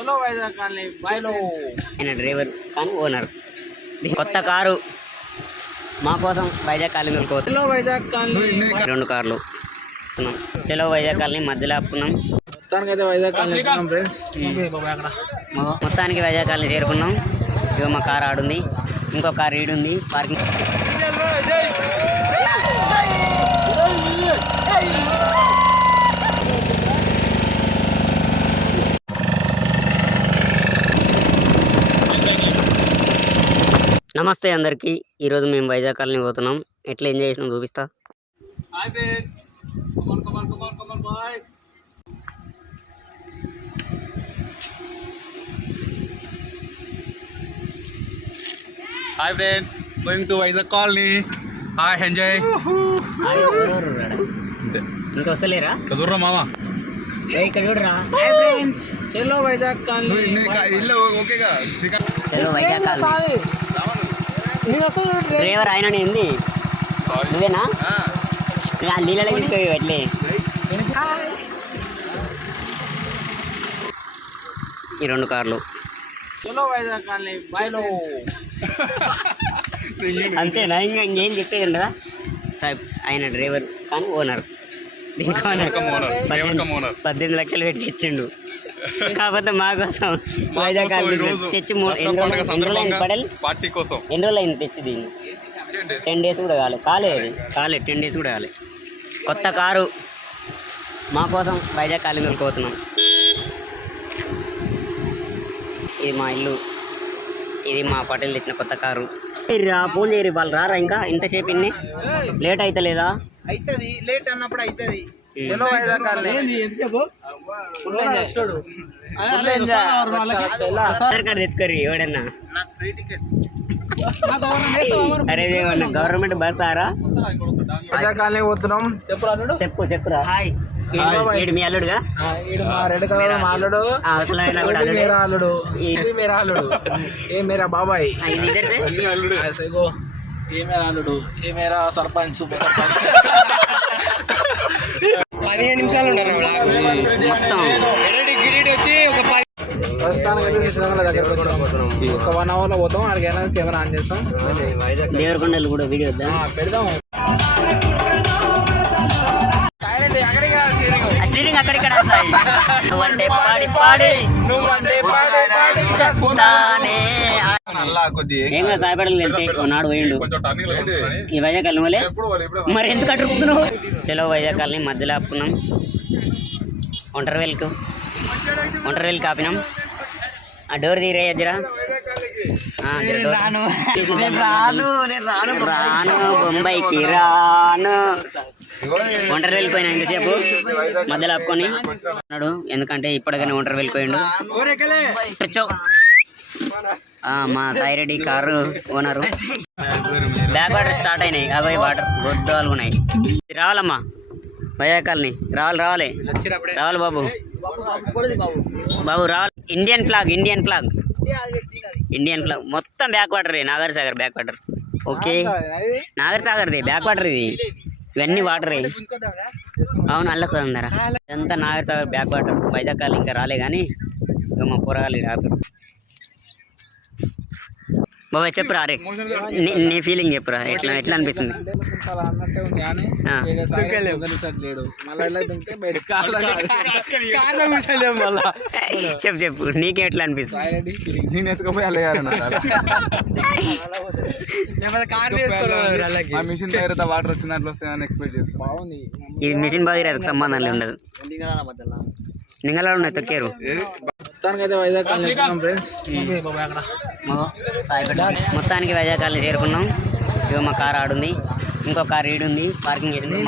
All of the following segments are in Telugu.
చలో వైజాగ్ కాలనీ చలో. ఆయన డ్రైవర్ కానీ ఓనర్. కొత్త కారు మా కోసం వైజాగ్ కాలనీ వెళ్ళిపోతుంది. చలో వైజాగ్ కాలనీ 2 కార్లు చలో వైజాగ్ కాలనీ మధ్యలో ఆపుకున్నాం. మొత్తానికి అయితే వైజాగ్ కాలనీ ఫ్రెండ్స్. మొత్తానికి వైజాగ్ కాలనీ చేరుకున్నాం. ఇగో మా కారు ఆడుంది, ఇంకో కారు ఈడుంది పార్కింగ్. నమస్తే అందరికీ. ఈరోజు మేము వైజాగ్ కాలనీ పోతున్నాం. ఎట్లా ఎంజాయ్ చేసినాం చూపిస్తా. Hi friends, going to Vizag Colony. Hi, enjoy. ఇంకా వస్తలేరా? చూడరా మామా, ఇక్కడ చూడరా. హాయ్ ఫ్రెండ్స్, చలో వైజాగ్ కాలనీ. ఇల్లు ఓకేగా? చలో వైజాగ్ కాలనీ. డ్రైవర్ ఆయన ఏంది నువ్వేనా? నీళ్ళకి తీసుకొని ఎట్లే ఈ 2 కార్లు. చలో వైజాగ్ కాలనీ చలో. అంతేనా? ఇంకేం చెప్పేది ఉండదా సార్? ఆయన డ్రైవర్ కానీ ఓనర్. దీనికి ఓనర్ 18 లక్షలు పెట్టి ఇచ్చిండు. కాకపోతే మా కోసం వైజాగ్ తెచ్చి ఎన్ని రోజులు అయింది తెచ్చి దీన్ని? 10 డేస్ కూడా కాలేదు 10 డేస్ కూడా కాలేదు. కొత్త కారు మా కోసం వైజాగ్ కాలనీ వెళ్ళిపోతున్నాం. ఇది మా ఇల్లు, ఇది మా పటేల్ తెచ్చిన కొత్త కారు. ఫోన్ చేయరు వాళ్ళు రారా? ఇంకా ఇంతసేపు ఇన్ని లేట్ అయితే లేదా? అవుతుంది, లేట్ అన్నప్పుడు అవుతుంది. చలో వైజాగ్ కాలనీ. ఆధార్ కార్డు తెచ్చుకోరు ఎవడన్నా. అరే గవర్నమెంట్ బస్ ఆరా? వైజాగ్ కాలనీ పోతున్నాం. చెప్పురా. ఈడు మీ అల్లుడుగా? రెడ్ కలర్ మా అల్లుడు. మేరా అల్లుడు, మేరా అల్లుడు, ఏ మేరా బాబాయ్. ఇగో ఏ మేరా అల్లుడు, ఏ మేరా సర్పంచ్, ఉప సర్పంచ్. 15 నిమిషాలు ఉన్నారు మొత్తం. వచ్చి ఒక ప్రస్తుతానికి అయితే శ్రీశైలం దగ్గరకు వచ్చినాం. ఒక 1 అవర్లో పోతాం. అడిగైనా కెమెరా ఆన్ చేస్తాం. దేవరకొండలు కూడా వీడియో పెడదాం. స్టీరింగ్ అక్కడిక్కడ నువ్వంటే పాడి పాడి ఏం కాదు. సాయపడలు వెళ్తే నాడు పోయిండు ఈ వైజాగ్ కాలనీ వాళ్ళే. మరి ఎందుకు అడుగుతున్నావు? చలో వైజాగ్ కాలనీ మధ్యలో ఆపుకున్నాం. ఒంటరివేల్కి ఆపినాం. ఆ డోర్ తీరే ఎదురా. రాను బొంబాయికి రాను. ఒంటరి వెళ్ళిపోయినా ఇంతసేపు మధ్యలో ఆపుకొని అన్నాడు. ఎందుకంటే ఇప్పటికైనా ఒంటరి వెళ్ళిపోయిండు. మా Sai Reddy car owner. Back water start అయినాయి. అవి వాటర్ గొడ్డలు ఉన్నాయి. రావాలమ్మా వైజాగ్ కాలనీ. రావాలి బాబు రావాలి. ఇండియన్ ఫ్లాగ్ మొత్తం back water. Nagarjunasagar back water. Okay, నాగార్జునసాగర్ది బ్యాక్ వాటర్. ఇవన్నీ వాటరే. అవును, అల్లకు అందరా ఇదంతా Nagarjunasagar back water. Vizag colony ఇంకా రాలే కానీ ఇక మా కూరగాయలు ఆపరు. బాబాయ్ చెప్పురా. అరే నీ ఫీలింగ్ చెప్పురా. ఎట్లా అనిపిస్తుంది? చెప్పు నీకే ఎట్లా అనిపిస్తుంది? మిషన్ దగ్గర వాటర్ వచ్చిన దాంట్లో వస్తాయని ఎక్స్పెక్ట్ చేస్తాను. బాగుంది. ఈ మిషన్ బాగా సంబంధం ఉండదు. నింగళాలు ఉన్నాయి తొక్కేరు. మొత్తానికి వైజాగ్ కాలనీ చేరుకున్నాం. ఇగో మా కారు ఆడుంది, ఇంకో కారు ఈడుంది పార్కింగ్ చేసింది.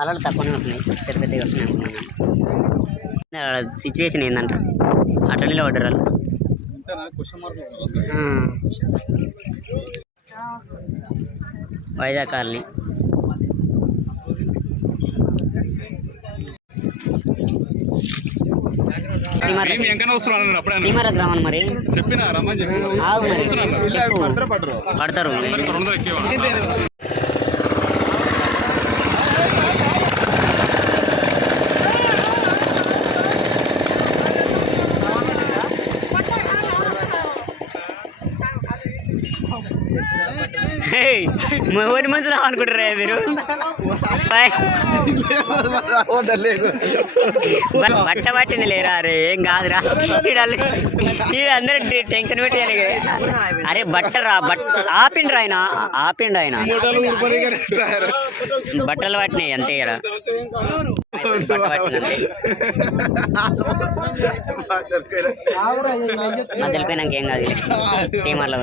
అలలు తక్కువనే వస్తున్నాయి, పెద్దగా వస్తున్నాయి అనుకున్నాను. సిచ్యువేషన్ ఏంటంట అట్లా నిలబడ్డారు వాళ్ళు. వైజాగ్ కాలనీ రమ్మని మరి చెప్పిన పడతారు. మొగోని మంచుదాం అనుకుంటారా మీరు? బాయ్. బట్ట పట్టింది లేరా? అరే ఏం కాదురా, అందరూ టెన్షన్ పెట్టాలి. అరే బట్టరా, ఆపిండ్రు ఆయన, బట్టలు పట్టినాయి అంతే కదా. బట్ట పట్టిందండి, తెలిపోయినాక ఏం కాదు. టీమర్లో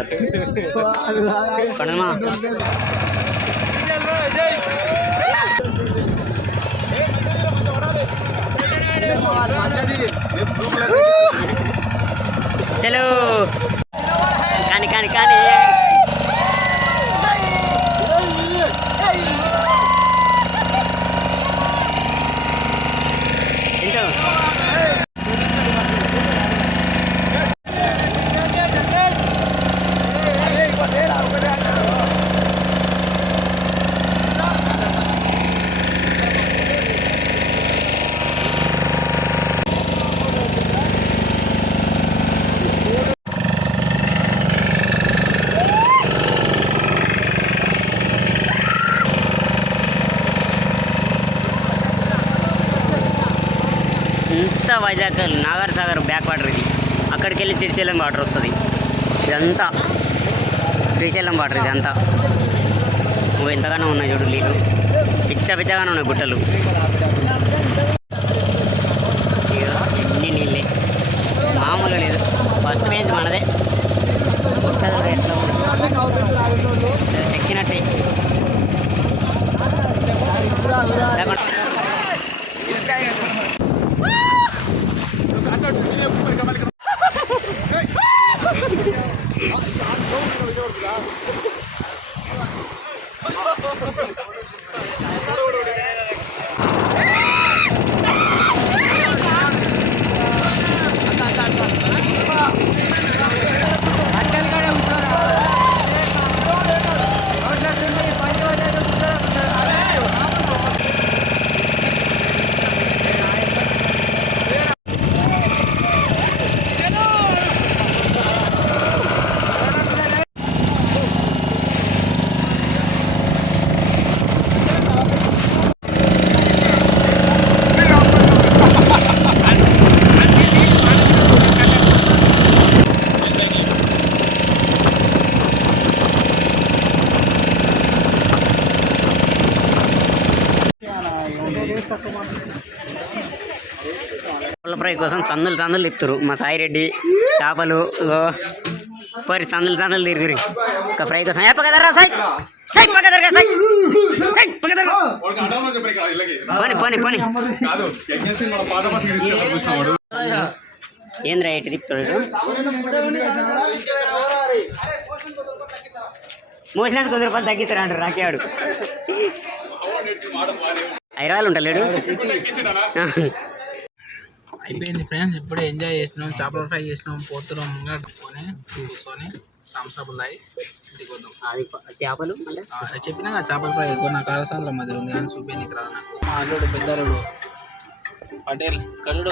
కొనమా చలో కానీ కానీ కానీ ఏంటో ఇంత వైజాగ్ నాగర్ సాగర్ బ్యాక్ వాటర్ ఇది. అక్కడికి వెళ్ళి శ్రీశైలం వాటర్ వస్తుంది. ఇదంతా శ్రీశైలం వాటర్ ఇదంతా. నువ్వు ఎంతగానో ఉన్నాయి చూడు నీళ్ళు, పిచ్చగానే ఉన్నాయి గుట్టలు. ఎన్ని నీళ్ళే, మామూలుగా లేదు. ఫస్ట్ పేజ్ మనదే. ఎట్లా ఎక్కినట్టే ఫ్రై కోసం సందులు తిప్పుతారు మా సాయిరెడ్డి. చేపలు పరి సందులు తిరుగురు ఒక ఫ్రై కోసం. పక్కదరా సాయి, సాయి పక్కదరగా, సాయి సాయి పక్కదరగా, పోని పోని. ఏంద్రా ఎటు తిప్పుతాడు? మోసినట్టు 100 రూపాయలు తగ్గిస్తారా అంటారు రాకేవాడు. ఐరాలు ఉంటాడు. అయిపోయింది ఫ్రెండ్స్, ఇప్పుడే ఎంజాయ్ చేసినాం, చేపల ఫ్రై చేసినాం, పోతున్నాం ముంగట్టుకొని కూర్చొని థమ్స్అప్లు అయి ఇంటికి వద్దాం. చేపలు చెప్పినా చేపల ఫ్రై నా కారసాల మధ్య ఉంది కానీ చూపేందుకు రా. నాకు మా అల్లుడు పెద్దలుడు పటేల్ కల్లుడు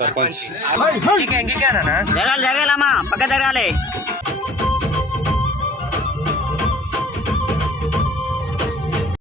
సర్పంచ్ జరగాలమ్మా, పక్క జరగాలి.